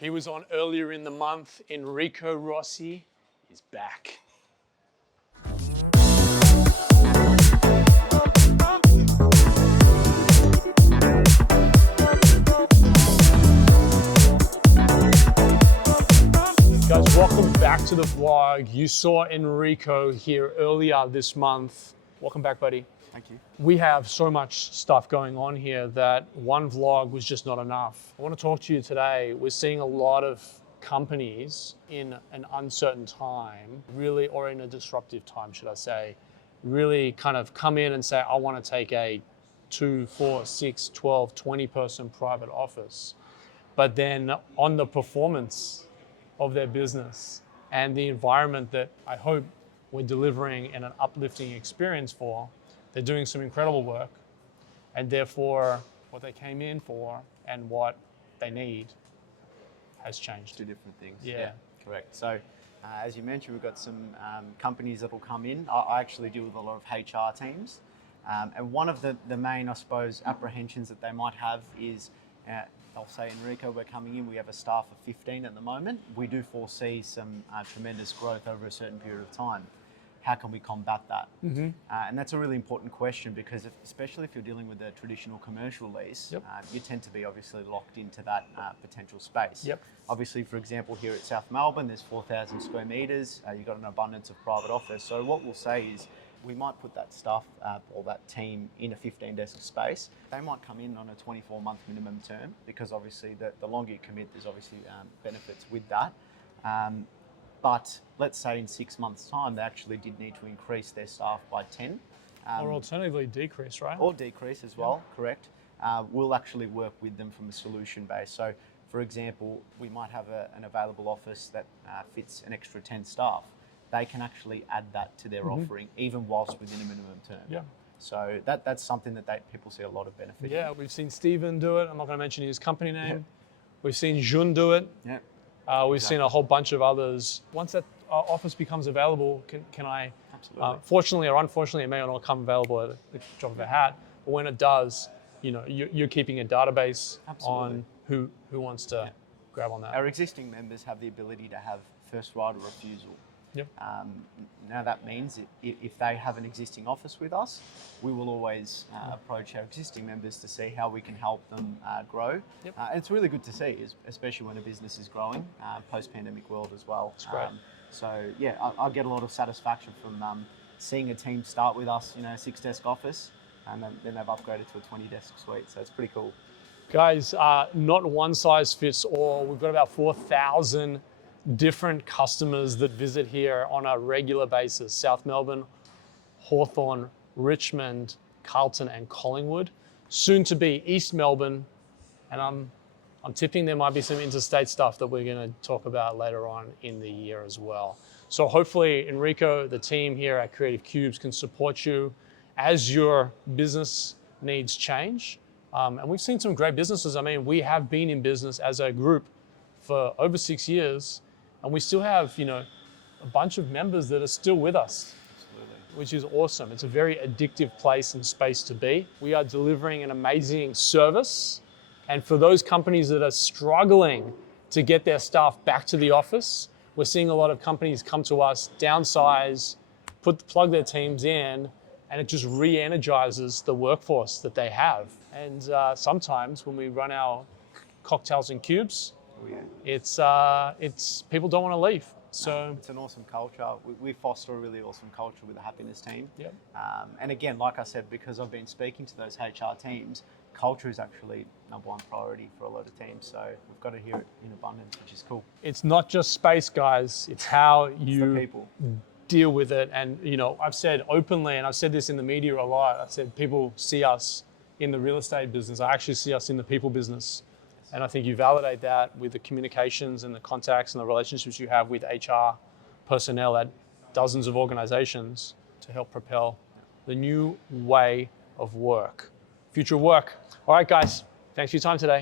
He was on earlier in the month. Enrico Rossi is back. Guys, welcome back to the vlog. You saw Enrico here earlier this month. Welcome back, buddy. Thank you. We have so much stuff going on here that one vlog was just not enough. I want to talk to you today. We're seeing a lot of companies in an uncertain time, really, or in a disruptive time, should I say, really kind of come in and say, I want to take a 2, 4, 6, 12, 20 person private office. But then on the performance of their business and the environment that I hope we're delivering and an uplifting experience for, they're doing some incredible work, and therefore what they came in for and what they need has changed. Two different things. Yeah. Correct. So as you mentioned, we've got some companies that will come in. I actually deal with a lot of HR teams. And one of the main, I suppose, apprehensions that they might have is, I'll say, Enrico, we're coming in, we have a staff of 15 at the moment. We do foresee some tremendous growth over a certain period of time. How can we combat that? Mm-hmm. And that's a really important question because especially if you're dealing with a traditional commercial lease, Yep. You tend to be obviously locked into that potential space. Yep. Obviously, for example, here at South Melbourne, there's 4,000 square metres. You've got an abundance of private office. So what we'll say is we might put that staff or that team in a 15 desk space. They might come in on a 24-month minimum term because obviously the longer you commit, there's obviously benefits with that. But let's say in 6 months' time, they actually did need to increase their staff by 10. Or alternatively decrease, right? Or decrease as well, correct. We'll actually work with them from a solution base. So, for example, we might have an available office that fits an extra 10 staff. They can actually add that to their offering, even whilst within a minimum term. Yeah. So that's something that people see a lot of benefit Yeah, in. we've seen Steven do it. I'm not going to mention his company name. Yep. We've seen Jun do it. Yeah. We've seen a whole bunch of others. Once that office becomes available, can I, Absolutely. fortunately or unfortunately, it may not come available at the drop of a hat, but when it does, you know, you're keeping a database Absolutely. on who wants to grab on that. Our existing members have the ability to have first right of refusal. Yep. Now that means if they have an existing office with us, we will always approach our existing members to see how we can help them grow. Yep. And it's really good to see, especially when a business is growing, post-pandemic world as well. That's great. So yeah, I get a lot of satisfaction from seeing a team start with us, a 6-desk office, and then they've upgraded to a 20-desk suite. So it's pretty cool. Guys, Not one size fits all. We've got about 4,000 different customers that visit here on a regular basis. South Melbourne, Hawthorn, Richmond, Carlton and Collingwood. Soon to be East Melbourne, and I'm tipping there might be some interstate stuff that we're going to talk about later on in the year as well. So hopefully Enrico, the team here at Creative Cubes can support you as your business needs change. And we've seen some great businesses. I mean, we have been in business as a group for over 6 years, and we still have, a bunch of members that are still with us. absolutely. Which is awesome. It's a very addictive place and space to be. We are delivering an amazing service. And for those companies that are struggling to get their staff back to the office, we're seeing a lot of companies come to us, downsize, plug their teams in, and it just re-energizes the workforce that they have. And sometimes when we run our cocktails and cubes, Oh, yeah. it's people don't want to leave. So It's an awesome culture. We foster a really awesome culture with the happiness team. Yep. And again, like I said, because I've been speaking to those HR teams, culture is actually #1 priority for a lot of teams. So we've got to hear it in abundance, which is cool. it's not just space, guys. It's how It's the you people. deal with it. And I've said openly, and I've said this in the media a lot, I've said people see us in the real estate business. I actually see us in the people business. And I think you validate that with the communications and the contacts and the relationships you have with HR personnel at dozens of organizations to help propel the new way of work, future work. All right, guys, thanks for your time today.